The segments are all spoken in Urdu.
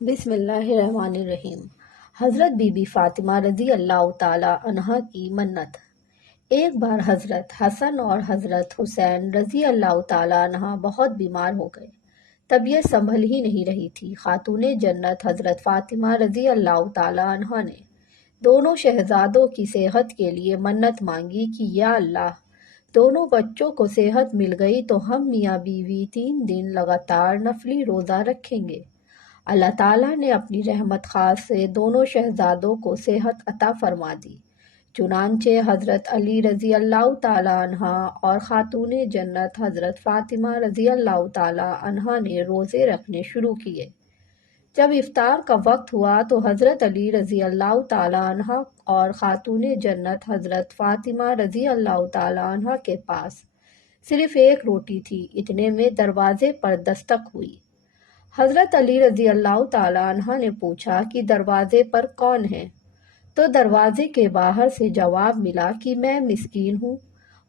بسم اللہ الرحمن الرحیم۔ حضرت بی بی فاطمہ رضی اللہ تعالی عنہا کی منت۔ ایک بار حضرت حسن اور حضرت حسین رضی اللہ تعالی عنہ بہت بیمار ہو گئے۔ طبیعت سنبھل ہی نہیں رہی تھی۔ خاتون جنت حضرت فاطمہ رضی اللہ تعالی عنہا نے دونوں شہزادوں کی صحت کے لیے منت مانگی کہ یا اللہ، دونوں بچوں کو صحت مل گئی تو ہم میاں بیوی 3 دن لگاتار نفلی روزہ رکھیں گے۔ اللہ تعالیٰ نے اپنی رحمت خاص سے دونوں شہزادوں کو صحت عطا فرما دی۔ چنانچہ حضرت علی رضی اللہ تعالیٰ عنہ اور خاتون جنت حضرت فاطمہ رضی اللہ تعالیٰ عنہ نے روزے رکھنے شروع کیے۔ جب افطار کا وقت ہوا تو حضرت علی رضی اللہ تعالیٰ عنہ اور خاتون جنت حضرت فاطمہ رضی اللہ تعالیٰ عنہ کے پاس صرف ایک روٹی تھی۔ اتنے میں دروازے پر دستک ہوئی۔ حضرت علی رضی اللہ تعالیٰ عنہ نے پوچھا کہ دروازے پر کون ہے؟ تو دروازے کے باہر سے جواب ملا کہ میں مسکین ہوں،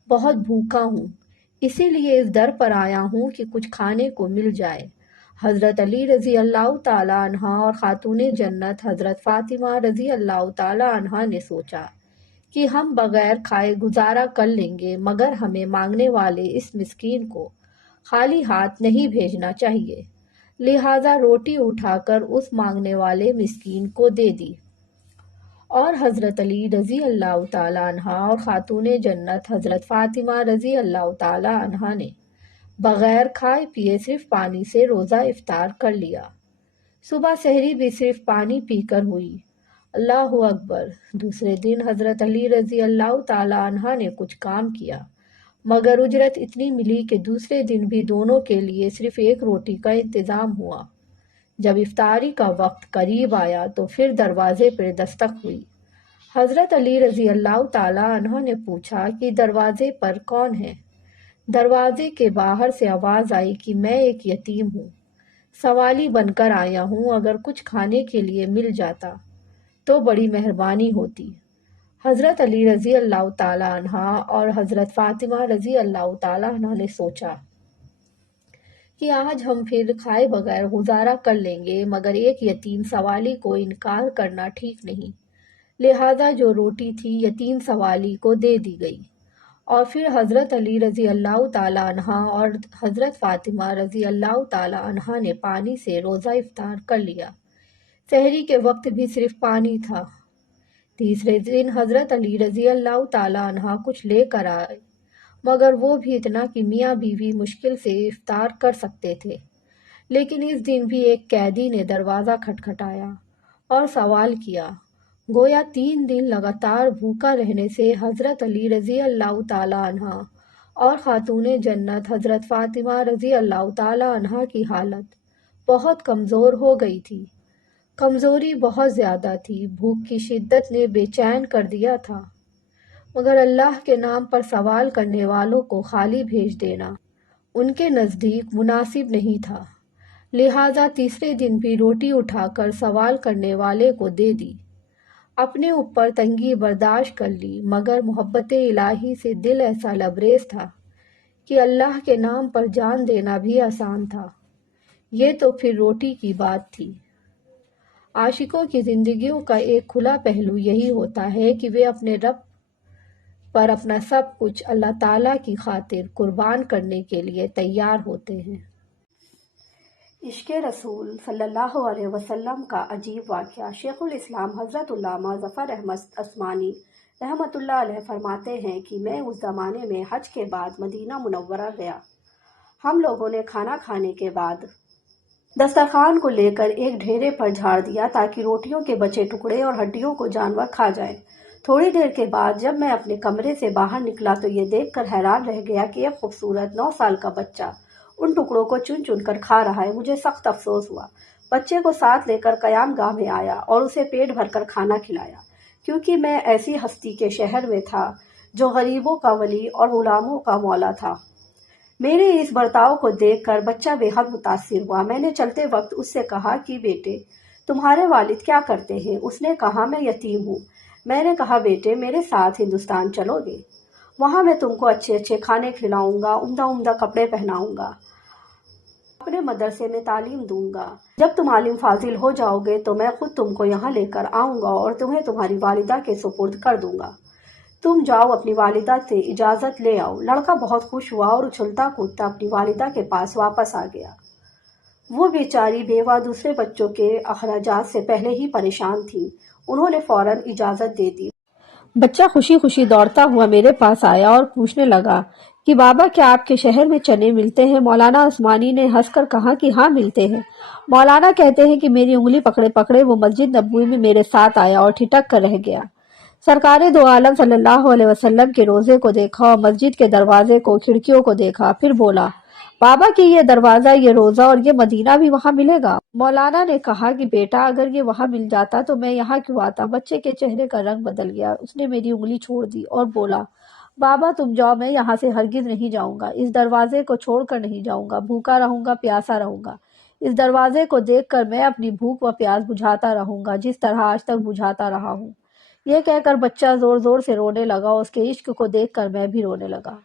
بہت بھوکا ہوں، اسی لیے اس در پر آیا ہوں کہ کچھ کھانے کو مل جائے۔ حضرت علی رضی اللہ تعالیٰ عنہ اور خاتون جنت حضرت فاطمہ رضی اللہ تعالیٰ عنہ نے سوچا کہ ہم بغیر کھائے گزارا کر لیں گے، مگر ہمیں مانگنے والے اس مسکین کو خالی ہاتھ نہیں بھیجنا چاہیے، لہٰذا روٹی اٹھا کر اس مانگنے والے مسکین کو دے دی۔ اور حضرت علی رضی اللہ تعالیٰ عنہ اور خاتون جنت حضرت فاطمہ رضی اللہ تعالیٰ عنہ نے بغیر کھائے پیے صرف پانی سے روزہ افطار کر لیا۔ صبح سحری بھی صرف پانی پی کر ہوئی۔ اللہ اکبر۔ دوسرے دن حضرت علی رضی اللہ تعالیٰ عنہ نے کچھ کام کیا، مگر اجرت اتنی ملی کہ دوسرے دن بھی دونوں کے لیے صرف ایک روٹی کا انتظام ہوا۔ جب افطاری کا وقت قریب آیا تو پھر دروازے پر دستک ہوئی۔ حضرت علی رضی اللہ تعالیٰ عنہ نے پوچھا کہ دروازے پر کون ہے؟ دروازے کے باہر سے آواز آئی کہ میں ایک یتیم ہوں، سوالی بن کر آیا ہوں، اگر کچھ کھانے کے لیے مل جاتا تو بڑی مہربانی ہوتی۔ حضرت علی رضی اللہ تعالیٰ عنہ اور حضرت فاطمہ رضی اللہ تعالیٰ عنہ نے سوچا کہ آج ہم پھر کھائے بغیر گزارا کر لیں گے، مگر ایک یتیم سوالی کو انکار کرنا ٹھیک نہیں، لہٰذا جو روٹی تھی یتیم سوالی کو دے دی گئی۔ اور پھر حضرت علی رضی اللہ تعالیٰ عنہ اور حضرت فاطمہ رضی اللہ تعالیٰ عنہ نے پانی سے روزہ افطار کر لیا۔ سحری کے وقت بھی صرف پانی تھا۔ تیسرے دن حضرت علی رضی اللہ تعالیٰ عنہ کچھ لے کر آئے، مگر وہ بھی اتنا کہ میاں بیوی مشکل سے افطار کر سکتے تھے۔ لیکن اس دن بھی ایک قیدی نے دروازہ کھٹکھٹایا اور سوال کیا، گویا 3 دن لگاتار بھوکا رہنے سے حضرت علی رضی اللہ تعالیٰ عنہ اور خاتون جنت حضرت فاطمہ رضی اللہ تعالیٰ عنہ کی حالت بہت کمزور ہو گئی تھی۔ کمزوری بہت زیادہ تھی، بھوک کی شدت نے بے چین کر دیا تھا، مگر اللہ کے نام پر سوال کرنے والوں کو خالی بھیج دینا ان کے نزدیک مناسب نہیں تھا، لہٰذا تیسرے دن بھی روٹی اٹھا کر سوال کرنے والے کو دے دی۔ اپنے اوپر تنگی برداشت کر لی، مگر محبت الہی سے دل ایسا لبریز تھا کہ اللہ کے نام پر جان دینا بھی آسان تھا۔ یہ تو پھر روٹی کی بات تھی۔ عاشقوں کی زندگیوں کا ایک کھلا پہلو یہی ہوتا ہے کہ وہ اپنے رب پر اپنا سب کچھ اللہ تعالیٰ کی خاطر قربان کرنے کے لیے تیار ہوتے ہیں۔ عشق رسول صلی اللہ علیہ وسلم کا عجیب واقعہ۔ شیخ الاسلام حضرت علامہ ظفر احمد عثمانی رحمۃ اللہ علیہ فرماتے ہیں کہ میں اس زمانے میں حج کے بعد مدینہ منورہ گیا۔ ہم لوگوں نے کھانا کھانے کے بعد دسترخوان کو لے کر ایک ڈھیرے پر جھاڑ دیا تاکہ روٹیوں کے بچے ٹکڑے اور ہڈیوں کو جانور کھا جائیں۔ تھوڑی دیر کے بعد جب میں اپنے کمرے سے باہر نکلا تو یہ دیکھ کر حیران رہ گیا کہ ایک خوبصورت 9 سال کا بچہ ان ٹکڑوں کو چن چن کر کھا رہا ہے۔ مجھے سخت افسوس ہوا۔ بچے کو ساتھ لے کر قیام گاہ میں آیا اور اسے پیٹ بھر کر کھانا کھلایا، کیونکہ میں ایسی ہستی کے شہر میں تھا جو غریبوں کا ولی اور غلاموں کا مولا تھا۔ میرے اس برتاؤ کو دیکھ کر بچہ بے حد متاثر ہوا۔ میں نے چلتے وقت اس سے کہا کہ بیٹے، تمہارے والد کیا کرتے ہیں؟ اس نے کہا میں یتیم ہوں۔ میں نے کہا بیٹے، میرے ساتھ ہندوستان چلو گے، وہاں میں تم کو اچھے اچھے کھانے کھلاؤں گا، عمدہ عمدہ کپڑے پہناؤں گا، اپنے مدرسے میں تعلیم دوں گا۔ جب تم عالم فاضل ہو جاؤ گے تو میں خود تم کو یہاں لے کر آؤں گا اور تمہیں تمہاری والدہ کے سپرد کر دوں گا۔ تم جاؤ اپنی والدہ سے اجازت لے آؤ۔ لڑکا بہت خوش ہوا اور اچھلتا کودتا اپنی والدہ کے پاس واپس آ گیا۔ وہ بیچاری بیوہ دوسرے بچوں کے اخراجات سے پہلے ہی پریشان تھی۔ انہوں نے فوراً اجازت دے دی۔ بچہ خوشی خوشی دوڑتا ہوا میرے پاس آیا اور پوچھنے لگا کہ بابا کیا آپ کے شہر میں چنے ملتے ہیں؟ مولانا عثمانی نے ہنس کر کہا کہ ہاں ملتے ہیں۔ مولانا کہتے ہیں کہ میری انگلی پکڑے پکڑے وہ مسجد نبوی میں میرے ساتھ آیا اور ٹھٹک کر رہ گیا۔ سرکار دو عالم صلی اللہ علیہ وسلم کے روضے کو دیکھا اور مسجد کے دروازے کو، کھڑکیوں کو دیکھا، پھر بولا بابا کہ یہ دروازہ، یہ روضہ اور یہ مدینہ بھی وہاں ملے گا؟ مولانا نے کہا کہ بیٹا اگر یہ وہاں مل جاتا تو میں یہاں کیوں آتا؟ بچے کے چہرے کا رنگ بدل گیا۔ اس نے میری انگلی چھوڑ دی اور بولا بابا تم جاؤ، میں یہاں سے ہرگز نہیں جاؤں گا، اس دروازے کو چھوڑ کر نہیں جاؤں گا، بھوکا رہوں گا، پیاسا رہوں گا۔ اس دروازے کو دیکھ کر میں اپنی بھوک و پیاس بجھاتا رہوں گا جس طرح آج تک بجھاتا رہا ہوں۔ یہ کہہ کر بچہ زور زور سے رونے لگا اور اس کے عشق کو دیکھ کر میں بھی رونے لگا۔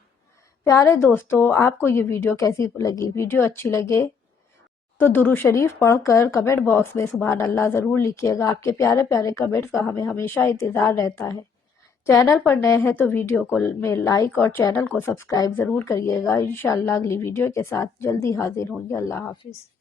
پیارے دوستو، آپ کو یہ ویڈیو کیسی لگی؟ ویڈیو اچھی لگے تو درود شریف پڑھ کر کمنٹ باکس میں سبحان اللہ ضرور لکھیے گا۔ آپ کے پیارے پیارے کمنٹس کا ہمیں ہمیشہ انتظار رہتا ہے۔ چینل پر نئے ہیں تو ویڈیو کو میں لائک اور چینل کو سبسکرائب ضرور کریے گا۔ انشاءاللہ اگلی ویڈیو کے ساتھ جلدی حاضر ہوں گے۔ اللہ حافظ۔